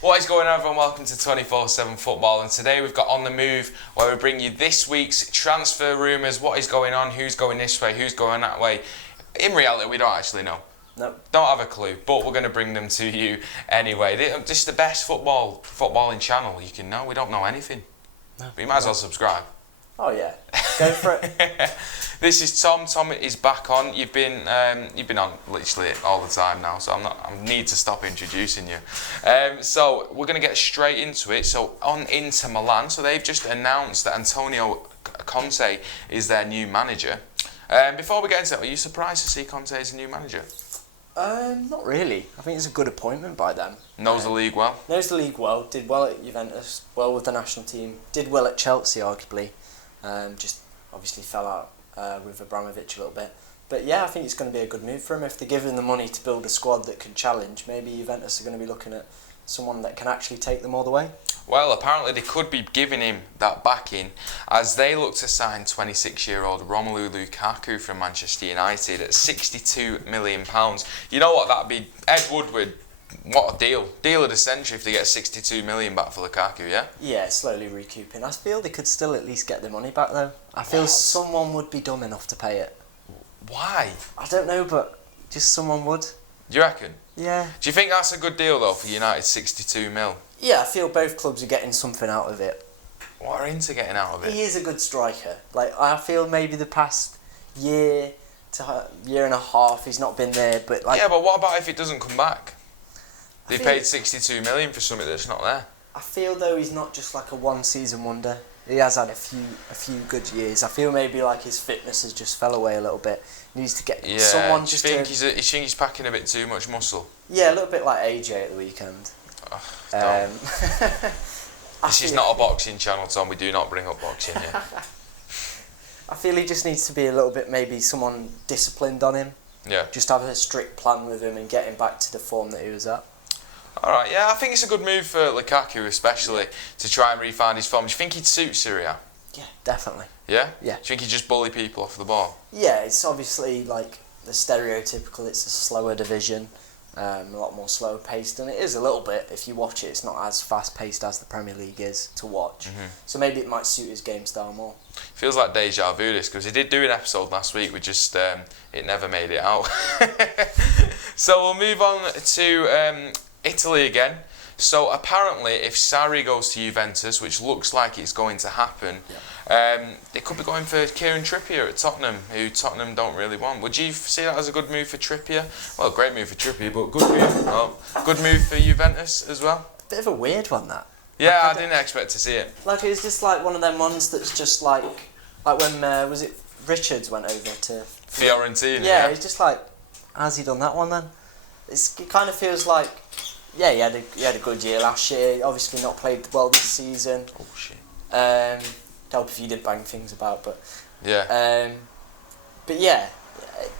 What is going on, everyone? Welcome to 24/7 Football, and today we've got On The Move, where we bring you this week's transfer rumours, what is going on, who's going this way, who's going that way. In reality, we don't actually know. No. Don't have a clue, but we're going to bring them to you anyway. This is the best footballing channel you can know. We don't know anything. No. But you might as well subscribe. Oh yeah, go for it. This is Tom. Tom is back on. You've been on literally all the time now, so I need to stop introducing you. So we're going to get straight into it. So on Inter Milan, so they've just announced that Antonio Conte is their new manager. Before we get into it, are you surprised to see Conte as a new manager? Not really. I think it's a good appointment by them. Knows the league well. Knows the league well. Did well at Juventus. Well with the national team. Did well at Chelsea, arguably. Just obviously fell out with Abramovich a little bit. But yeah, I think it's going to be a good move for him. If they're giving the money to build a squad that can challenge, maybe Juventus are going to be looking at someone that can actually take them all the way. Well, apparently they could be giving him that backing as they look to sign 26-year-old Romelu Lukaku from Manchester United at £62 million. You know what that'd be? Ed Woodward, what a deal. Deal of the century if they get 62 million back for Lukaku, yeah? Yeah, slowly recouping. I feel they could still at least get their money back though. I feel someone would be dumb enough to pay it. Why? I don't know, but just someone would. Do you reckon? Yeah. Do you think that's a good deal though for United, 62 mil? Yeah, I feel both clubs are getting something out of it. What are Inter getting out of it? He is a good striker. Like, I feel maybe the past year to year and a half he's not been there, but like... Yeah, but what about if it doesn't come back? They feel- paid 62 million for something that's not there. I feel though he's not just like a one-season wonder. He has had a few good years. I feel maybe like his fitness has just fell away a little bit. He needs to get someone just do you think he's packing a bit too much muscle? Yeah, a little bit like AJ at the weekend. This is not a boxing channel, Tom. We do not bring up boxing here. I feel he just needs to be a little bit, maybe someone disciplined on him. Yeah. Just have a strict plan with him and get him back to the form that he was at. Alright, yeah, I think it's a good move for Lukaku, especially to try and refine his form. Do you think he'd suit Syria? Yeah, definitely. Yeah? Yeah. Do you think he'd just bully people off the ball? Yeah, it's obviously like the stereotypical, it's a slower division, a lot more slower paced, and it is a little bit. If you watch it, it's not as fast paced as the Premier League is to watch. Mm-hmm. So maybe it might suit his game style more. Feels like deja vu this, because he did do an episode last week, we just, it never made it out. So we'll move on to Italy again. So apparently if Sarri goes to Juventus, which looks like it's going to happen, they could be going for Kieran Trippier at Tottenham, who Tottenham don't really want. Would you see that as a good move for Trippier? Well, great move for Trippier, but good move for Juventus as well. Bit of a weird one, that. Yeah, I didn't expect to see it. Like, it was just like one of them ones that's just like when was it Richards went over to Fiorentina. Yeah, it's just like, how's he done that one then? It kind of feels like, yeah, he had a good year last year. Obviously not played well this season. Oh shit. Help if you did bang things about, but yeah. But yeah,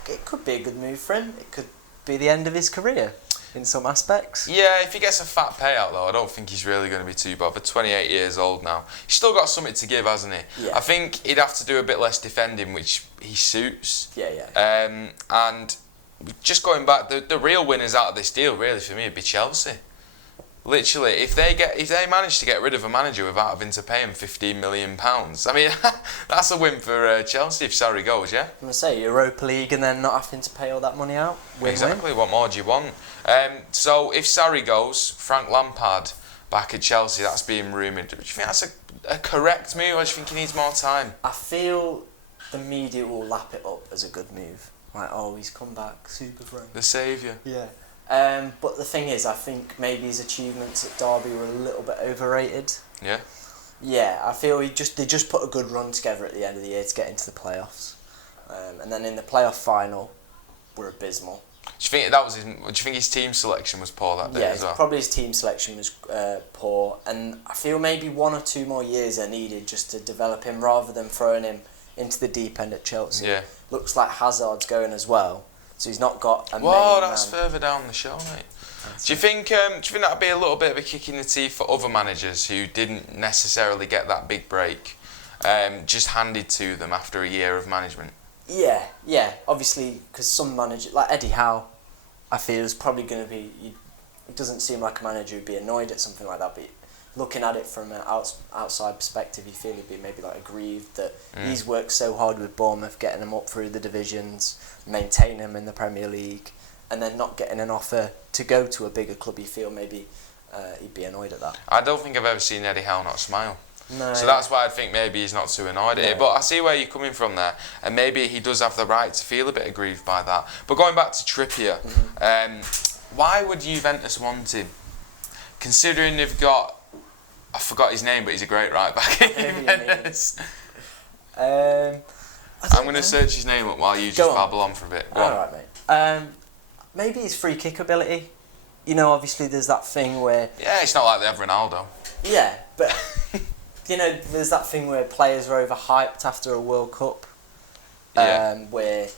it could be a good move for him. It could be the end of his career in some aspects. Yeah, if he gets a fat payout though, I don't think he's really going to be too bothered. 28 years old now. He's still got something to give, hasn't he? Yeah. I think he'd have to do a bit less defending, which he suits. Yeah. And just going back, the real winners out of this deal, really, for me, would be Chelsea. Literally, if they manage to get rid of a manager without having to pay him £15 million, I mean, that's a win for Chelsea if Sarri goes, yeah? I'm going to say Europa League and then not having to pay all that money out. Win-win. Exactly, what more do you want? So if Sarri goes, Frank Lampard back at Chelsea, that's being rumoured. Do you think that's a correct move, or do you think he needs more time? I feel the media will lap it up as a good move. Like, oh, he's come back, super Frank. The saviour. Yeah. But the thing is, I think maybe his achievements at Derby were a little bit overrated. Yeah? Yeah, I feel they just put a good run together at the end of the year to get into the playoffs. And then in the playoff final, were abysmal. Do you think that was do you think his team selection was poor that day as well? Yeah, probably his team selection was poor. And I feel maybe 1 or 2 more years are needed just to develop him rather than throwing him into the deep end at Chelsea. Yeah. Looks like Hazard's going as well. So he's not got a Whoa, that's further down the show, mate. Do you think that'd be a little bit of a kick in the teeth for other managers who didn't necessarily get that big break, just handed to them after a year of management? Yeah. Obviously, because some managers, like Eddie Howe, I feel is probably going to be he doesn't seem like a manager who'd be annoyed at something like that, but looking at it from an outside perspective, you feel he'd be maybe like aggrieved that he's worked so hard with Bournemouth, getting them up through the divisions, maintaining them in the Premier League, and then not getting an offer to go to a bigger club. You feel maybe he'd be annoyed at that. I don't think I've ever seen Eddie Howe not smile. No. So that's why I think maybe he's not too annoyed at it. But I see where you're coming from there, and maybe he does have the right to feel a bit aggrieved by that. But going back to Trippier, why would Juventus want him? Considering they've got, I forgot his name, but he's a great right back in Juventus. I'm going to search his name up while you just babble on for a bit. Alright, mate. Maybe his free kick ability. You know, obviously there's that thing where... Yeah, it's not like they have Ronaldo. Yeah, but... You know, there's that thing where players are overhyped after a World Cup, where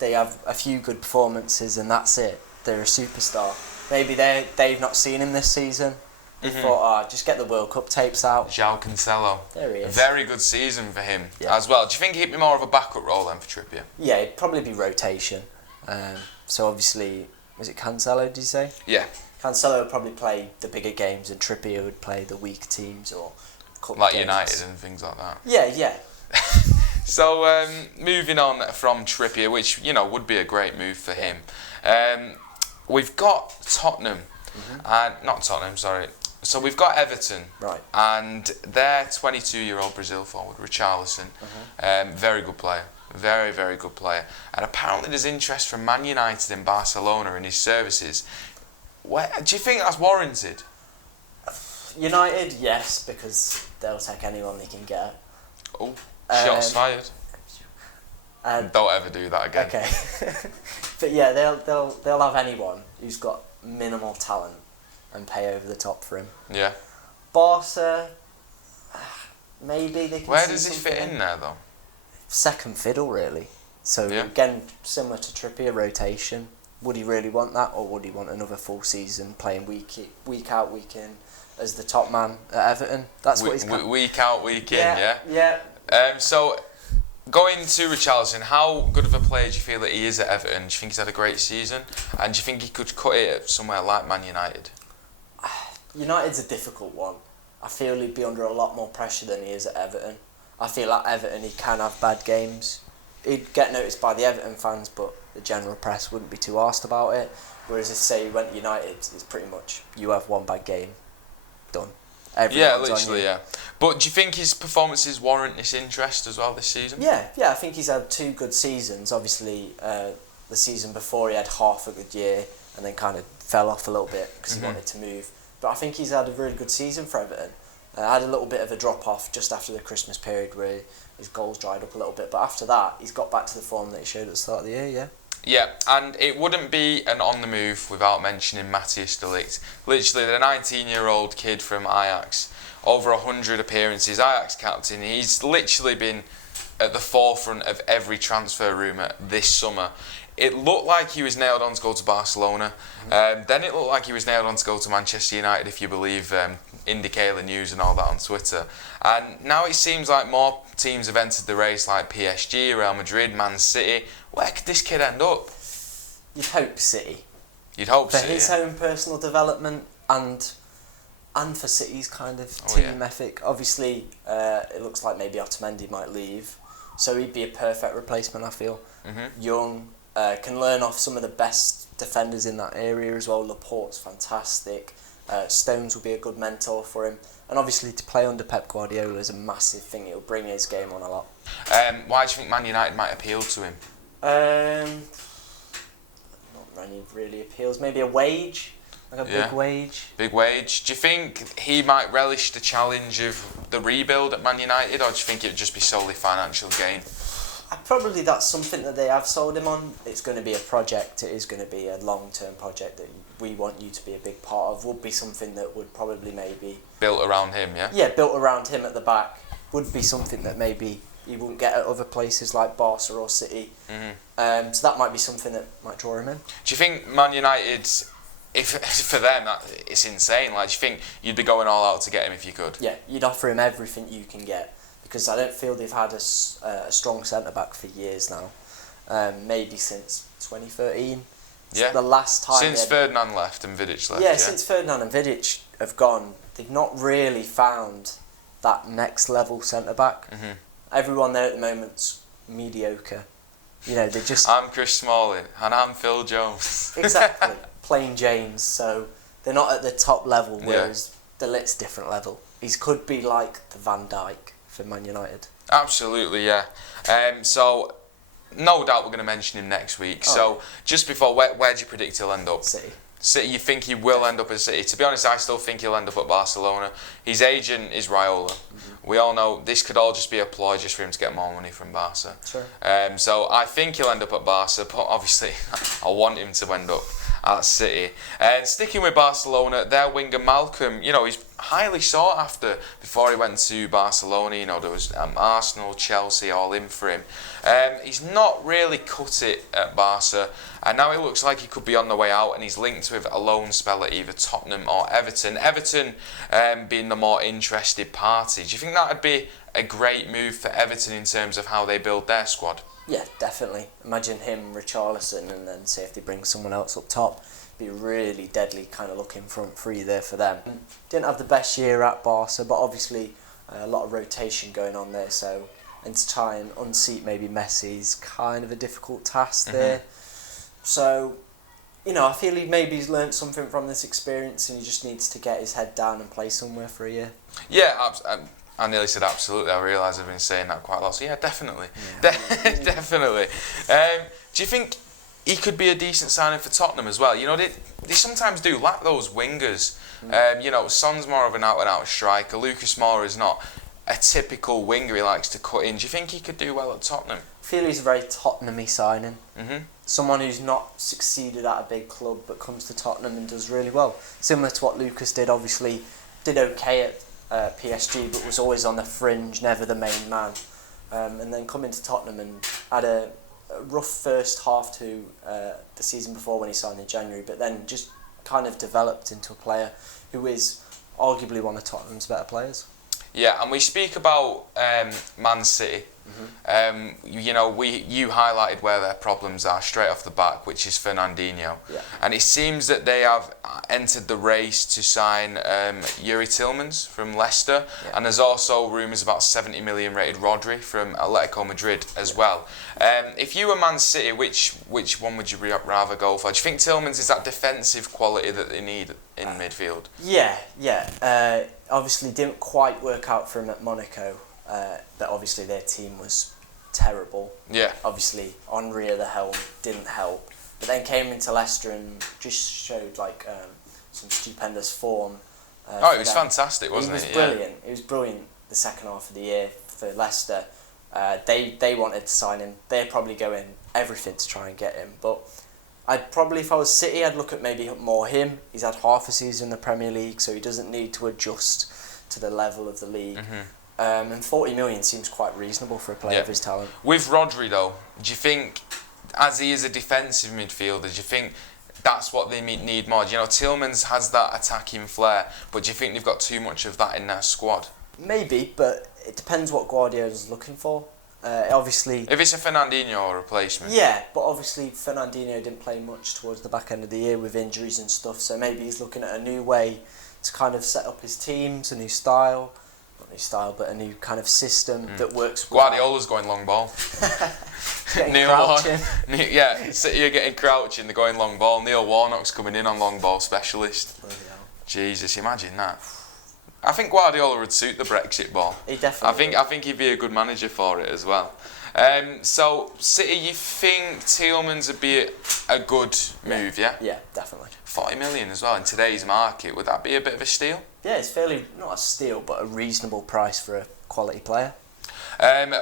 they have a few good performances and that's it. They're a superstar. Maybe they've not seen him this season. They thought, just get the World Cup tapes out. João Cancelo. There he is. A very good season for him as well. Do you think he'd be more of a backup role then for Trippier? Yeah, it'd probably be rotation. So obviously, was it Cancelo, did you say? Yeah. Cancelo would probably play the bigger games and Trippier would play the weak teams or... Like games. United and things like that. Yeah. So moving on from Trippier, which would be a great move for him. We've got Tottenham, not Tottenham, sorry. So we've got Everton, right? And their 22-year-old Brazil forward, Richarlison, very good player, very very good player. And apparently there's interest from Man United and Barcelona in his services. Do you think that's warranted? United, yes, because they'll take anyone they can get. Oh, shots fired. Don't ever do that again. Okay. But yeah, they'll have anyone who's got minimal talent and pay over the top for him. Yeah. Barca, maybe they can. Where does he fit in there though? Second fiddle, really. So again, similar to Trippier, rotation. Would he really want that, or would he want another full season playing week out, week in? As the top man at Everton. That's what he's week out, week in, Yeah. So, going to Richarlison, how good of a player do you feel that he is at Everton? Do you think he's had a great season? And do you think he could cut it at somewhere like Man United? United's a difficult one. I feel he'd be under a lot more pressure than he is at Everton. I feel at Everton he can have bad games. He'd get noticed by the Everton fans, but the general press wouldn't be too arsed about it. Whereas if, say, he went to United, it's pretty much, you have one bad game. Done. Everyone's literally, yeah. But do you think his performances warrant this interest as well this season? Yeah, I think he's had 2 good seasons. Obviously, the season before he had half a good year and then kind of fell off a little bit because he wanted to move. But I think he's had a really good season for Everton. Had a little bit of a drop-off just after the Christmas period where his goals dried up a little bit. But after that, he's got back to the form that he showed at the start of the year, yeah. Yeah, and it wouldn't be an on the move without mentioning Matthias de Ligt. Literally, the 19-year-old kid from Ajax, over 100 appearances, Ajax captain. He's literally been at the forefront of every transfer rumour this summer. It looked like he was nailed on to go to Barcelona. Then it looked like he was nailed on to go to Manchester United, if you believe Indicator News and all that on Twitter. And now it seems like more teams have entered the race, like PSG, Real Madrid, Man City. Where could this kid end up? You'd hope City. You'd hope for City. For his own personal development and for City's kind of team ethic. Obviously, it looks like maybe Otamendi might leave, so he'd be a perfect replacement, I feel. Young, can learn off some of the best defenders in that area as well. Laporte's fantastic. Stones will be a good mentor for him. And obviously to play under Pep Guardiola is a massive thing. It'll bring his game on a lot. Why do you think Man United might appeal to him? Not many really appeals. Maybe a wage, like a big wage. Big wage. Do you think he might relish the challenge of the rebuild at Man United, or do you think it would just be solely financial gain? Probably that's something that they have sold him on. It's going to be a project. It is going to be a long-term project that we want you to be a big part of. Would be something that would probably maybe... Built around him, yeah? Yeah, built around him at the back. Would be something that maybe he wouldn't get at other places like Barca or City. So that might be something that might draw him in. Do you think Man United, if for them, it's insane? Like, do you think you'd be going all out to get him if you could? Yeah, you'd offer him everything you can get. Because I don't feel they've had a strong centre-back for years now. Maybe since 2013. Yeah. The last time since Ferdinand left and Vidic left. Yeah, since Ferdinand and Vidic have gone, they've not really found that next level centre back. Mm-hmm. Everyone there at the moment's mediocre. You know, they just I'm Chris Smalling and I'm Phil Jones. exactly plain James. So they're not at the top level. Whereas the Ligt's different level. He could be like the Van Dijk for Man United. Absolutely, yeah. So no doubt we're going to mention him next week. Oh. So just before, where do you predict he'll end up? City. City, you think he will end up at City? To be honest, I still think he'll end up at Barcelona. His agent is Raiola. Mm-hmm. We all know this could all just be a ploy just for him to get more money from Barca. Sure. So I think he'll end up at Barca, but obviously I want him to end up at City. And sticking with Barcelona, their winger Malcolm, you know, he's highly sought after before he went to Barcelona. You know, there was Arsenal, Chelsea all in for him. He's not really cut it at Barca, and now it looks like he could be on the way out, and he's linked with a loan spell at either Tottenham or Everton. Everton being the more interested party. Do you think that would be a great move for Everton in terms of how they build their squad? Yeah, definitely. Imagine him, Richarlison, and then say if they bring someone else up top, be really deadly kind of looking front three there for them. Didn't have the best year at Barca, but obviously a lot of rotation going on there, so and to try and unseat maybe Messi's kind of a difficult task there. So, you know, I feel he's learnt something from this experience, and he just needs to get his head down and play somewhere for a year. Yeah, I nearly said absolutely. I realise I've been saying that quite a lot. So yeah, definitely. Yeah. Definitely. Do you think he could be a decent signing for Tottenham as well? You know, they sometimes do lack those wingers. You know, Son's more of an out-and-out striker. Lucas Moura is not a typical winger. He likes to cut in. Do you think he could do well at Tottenham? I feel he's a very Tottenham-y signing. Mm-hmm. Someone who's not succeeded at a big club but comes to Tottenham and does really well. Similar to what Lucas did, obviously did okay at PSG but was always on the fringe, never the main man. And then coming to Tottenham and had a rough first half to the season before when he signed in January, but then just kind of developed into a player who is arguably one of Tottenham's better players. Yeah, and we speak about Man City. You know, you highlighted where their problems are straight off the back, which is Fernandinho. Yeah. And it seems that they have entered the race to sign Yuri Tillmans from Leicester, and there's also rumours about 70 million rated Rodri from Atletico Madrid as well. If you were Man City, which one would you rather go for? Do you think Tillmans is that defensive quality that they need in midfield? Yeah. Obviously didn't quite work out for him at Monaco. But obviously their team was terrible. Yeah. Obviously Henry at the helm didn't help, but then came into Leicester and just showed some stupendous form. It was fantastic, wasn't it? It was brilliant. It was brilliant the second half of the year for Leicester. They wanted to sign him. They're probably going everything to try and get him. But I'd probably, if I was City, I'd look at maybe more him. He's had half a season in the Premier League, so he doesn't need to adjust to the level of the league. And 40 million seems quite reasonable for a player of his talent. With Rodri though, do you think, as he is a defensive midfielder, do you think that's what they need more? You know, Tillmans has that attacking flair, but do you think they've got too much of that in their squad? Maybe, but it depends what Guardiola's looking for. Obviously, if it's a Fernandinho replacement. Yeah, but obviously Fernandinho didn't play much towards the back end of the year with injuries and stuff, so maybe he's looking at a new way to kind of set up his teams, a new style. But a new kind of system that works. Guardiola's going long ball. Neil Crouching. City are getting Crouching, they're going long ball. Neil Warnock's coming in on long ball specialist. Jesus, imagine that. I think Guardiola would suit the Brexit ball. He definitely I think he'd be a good manager for it as well. So City, you think Tillmans would be a good move, yeah? Yeah, definitely. 40 million as well in today's market, would that be a bit of a steal? Yeah, it's fairly, not a steal, but a reasonable price for a quality player.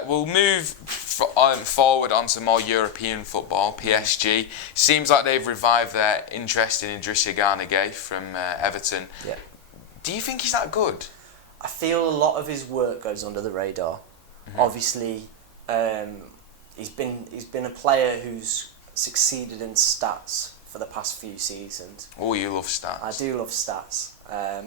We'll move forward onto more European football. PSG. Seems like they've revived their interest in Idrissa Gana Gueye from Everton. Yeah. Do you think he's that good? I feel a lot of his work goes under the radar. Obviously, he's been a player who's succeeded in stats for the past few seasons. Oh, you love stats. I do love stats.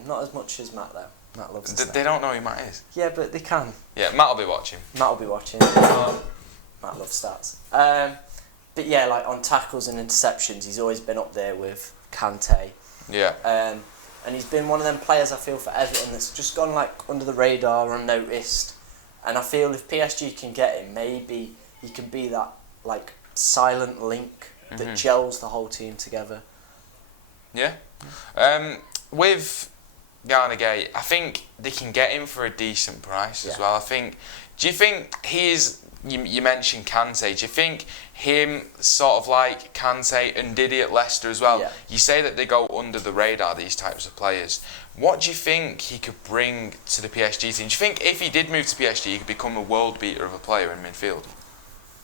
Not as much as Matt though. Matt loves stats. They don't know who Matt is. Yeah, but they can. Yeah, Matt will be watching. Matt will be watching. Matt loves stats. But But yeah, like on tackles and interceptions, he's always been up there with Kante. Yeah. And he's been one of them players I feel for Everton that's just gone like under the radar, unnoticed. And I feel if PSG can get him, maybe he can be that like silent link that gels the whole team together. Yeah. With Garnegate, I think they can get him for a decent price as well. Do you think he's... You mentioned Kante. Do you think him sort of like Kante and Didi at Leicester as well? Yeah. You say that they go under the radar, these types of players. What do you think he could bring to the PSG team? Do you think if he did move to PSG, he could become a world beater of a player in midfield?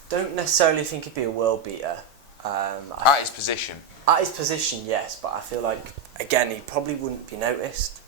Don't necessarily think he'd be a world beater. At his position? At his position, yes, but I feel like, again, he probably wouldn't be noticed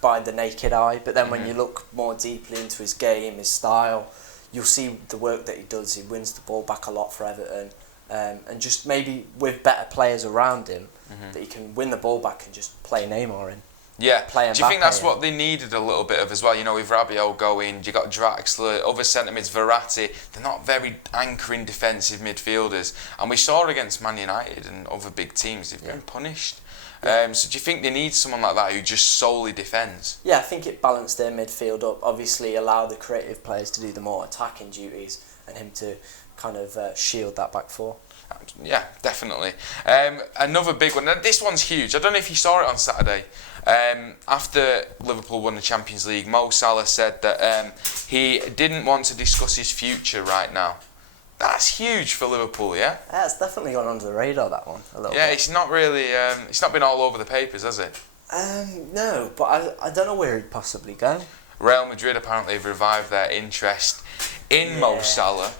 by the naked eye. But then when you look more deeply into his game, his style, you'll see the work that he does. He wins the ball back a lot for Everton, and just maybe with better players around him, that he can win the ball back and just play Neymar in. Yeah. Play Do you think that's Mbappe what they needed a little bit of as well? You know, with Rabiot going, you got Draxler, other centre mids, Verratti. They're not very anchoring defensive midfielders, and we saw against Man United and other big teams they've been punished. So do you think they need someone like that who just solely defends? Yeah, I think it balanced their midfield up. Obviously, allow the creative players to do the more attacking duties, and him to kind of shield that back four. Yeah, definitely. Another big one. Now, this one's huge. I don't know if you saw it on Saturday. After Liverpool won the Champions League, Mo Salah said that he didn't want to discuss his future right now. That's huge for Liverpool, yeah? Yeah, it's definitely gone under the radar, that one, a little bit. Yeah, it's not really... it's not been all over the papers, has it? No, but I don't know where he'd possibly go. Real Madrid apparently have revived their interest in Mo Salah.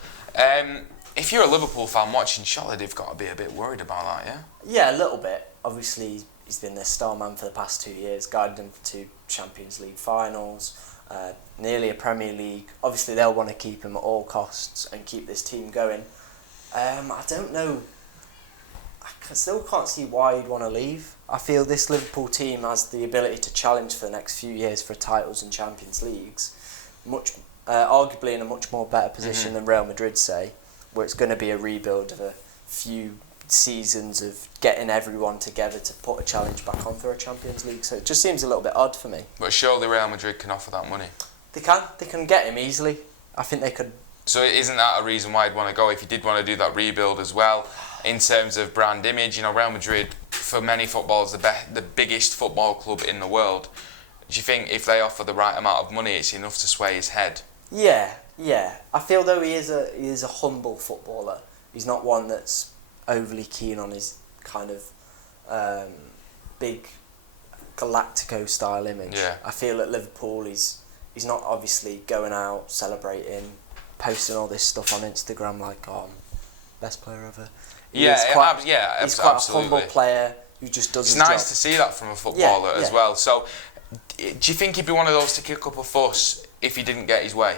If you're a Liverpool fan watching, surely they've got to be a bit worried about that, yeah? Yeah, a little bit. Obviously, he's been their star man for the past 2 years, guided them to Champions League finals, nearly a Premier League. Obviously, they'll want to keep him at all costs and keep this team going. I don't know. I still can't see why he'd want to leave. I feel this Liverpool team has the ability to challenge for the next few years for titles and Champions Leagues, arguably in a much more better position than Real Madrid, say, where it's going to be a rebuild of a few seasons of getting everyone together to put a challenge back on for a Champions League. So it just seems a little bit odd for me. But surely Real Madrid can offer that money. They can get him easily. I think they could. So isn't that a reason why I'd want to go if you did want to do that rebuild as well? In terms of brand image, you know, Real Madrid, for many footballers, the biggest football club in the world. Do you think if they offer the right amount of money, it's enough to sway his head? Yeah. I feel though he is a humble footballer. He's not one that's overly keen on his kind of big Galactico style image. Yeah. I feel at Liverpool he's not obviously going out celebrating, posting all this stuff on Instagram like, oh, I'm best player ever. He's quite a humble player who just does his job. It's nice to see that from a footballer as well. So, do you think he'd be one of those to kick up a fuss if he didn't get his way?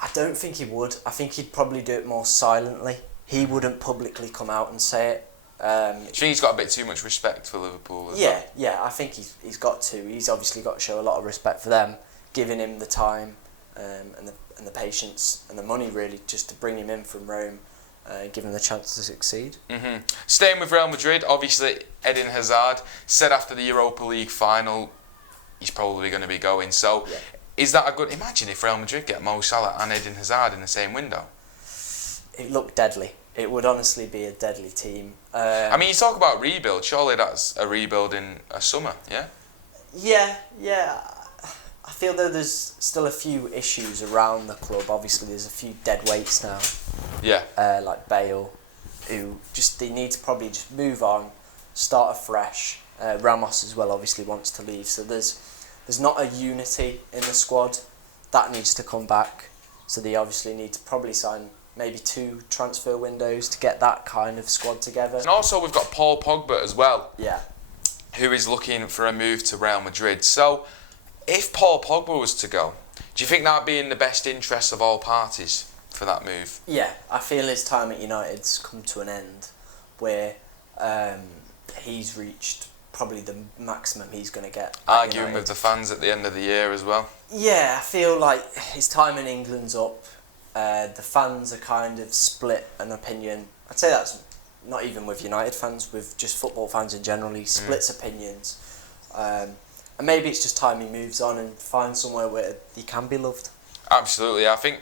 I don't think he would. I think he'd probably do it more silently. He wouldn't publicly come out and say it. Do you think he's got a bit too much respect for Liverpool as well? Yeah, I think he's got to. He's obviously got to show a lot of respect for them, giving him the time and the patience and the money really just to bring him in from Rome and give him the chance to succeed. Staying with Real Madrid, obviously Eden Hazard said after the Europa League final he's probably going to be going. So is that a good... Imagine if Real Madrid get Mo Salah and Eden Hazard in the same window. It looked deadly. It would honestly be a deadly team. I mean, you talk about rebuild. Surely that's a rebuild in a summer, yeah? Yeah. I feel though there's still a few issues around the club. Obviously, there's a few dead weights now. Yeah. Like Bale, who they need to probably just move on, start afresh. Ramos as well obviously wants to leave. So there's not a unity in the squad. That needs to come back. So they obviously need to probably sign maybe 2 transfer windows to get that kind of squad together. And also we've got Paul Pogba as well. Yeah. Who is looking for a move to Real Madrid. So if Paul Pogba was to go, do you think that would be in the best interest of all parties for that move? Yeah, I feel his time at United's come to an end where he's reached probably the maximum he's going to get. Arguing with the fans at the end of the year as well. Yeah, I feel like his time in England's up. The fans are kind of split an opinion. I'd say that's not even with United fans, with just football fans in general. He splits opinions. And maybe it's just time he moves on and finds somewhere where he can be loved. Absolutely. I think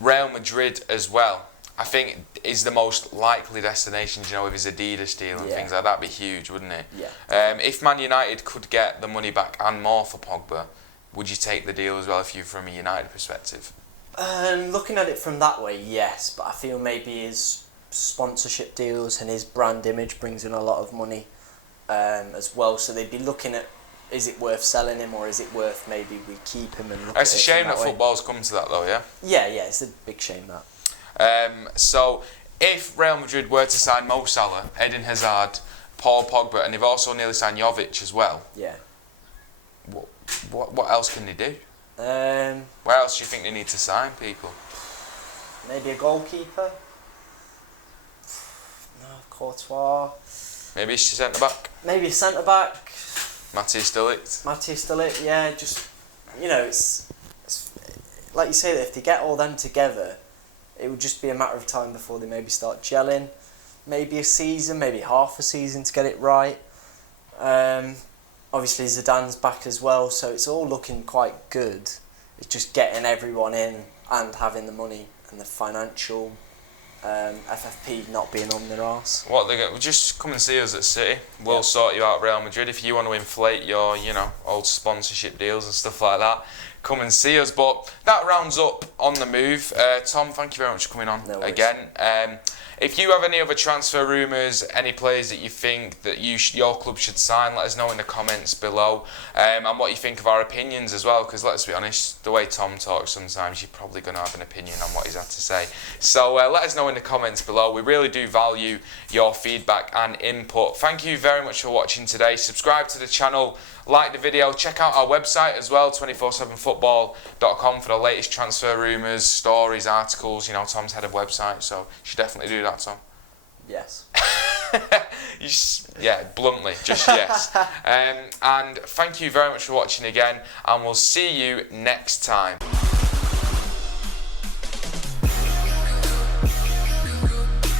Real Madrid as well, I think is the most likely destination, you know, with his Adidas deal and things like that. That'd be huge, wouldn't it? Yeah. If Man United could get the money back and more for Pogba, would you take the deal as well if you're from a United perspective? Looking at it from that way, yes, but I feel maybe his sponsorship deals and his brand image brings in a lot of money as well, so they'd be looking at, is it worth selling him or is it worth maybe we keep him and look It's at a it shame that that way. football's come to that though, yeah? Yeah, it's a big shame that. So if Real Madrid were to sign Mo Salah, Eden Hazard, Paul Pogba, and they've also nearly signed Jovic as well, Yeah. what else can they do? Where else do you think they need to sign people? Maybe a goalkeeper. No, Courtois. Maybe it's centre back. Maybe a centre back. Matthias de Ligt. Matthias de Ligt. Yeah, just it's like you say that if they get all them together, it would just be a matter of time before they maybe start gelling. Maybe a season, maybe half a season to get it right. Obviously Zidane's back as well, so it's all looking quite good. It's just getting everyone in and having the money and the financial FFP not being on their arse. What they get? Just come and see us at City. We'll sort you out at Real Madrid if you want to inflate your, old sponsorship deals and stuff like that. Come and see us. But that rounds up on the move. Tom, thank you very much for coming on again. If you have any other transfer rumours, any players that you think that your club should sign, let us know in the comments below, and what you think of our opinions as well, because let's be honest, the way Tom talks sometimes, you're probably going to have an opinion on what he's had to say. So let us know in the comments below. We really do value your feedback and input. Thank you very much for watching today. Subscribe to the channel, like the video, check out our website as well, 247football.com, for the latest transfer rumours, stories, articles. Tom's head of website, so you should definitely do that, Tom. Yes. Bluntly, just yes. And thank you very much for watching again, and we'll see you next time.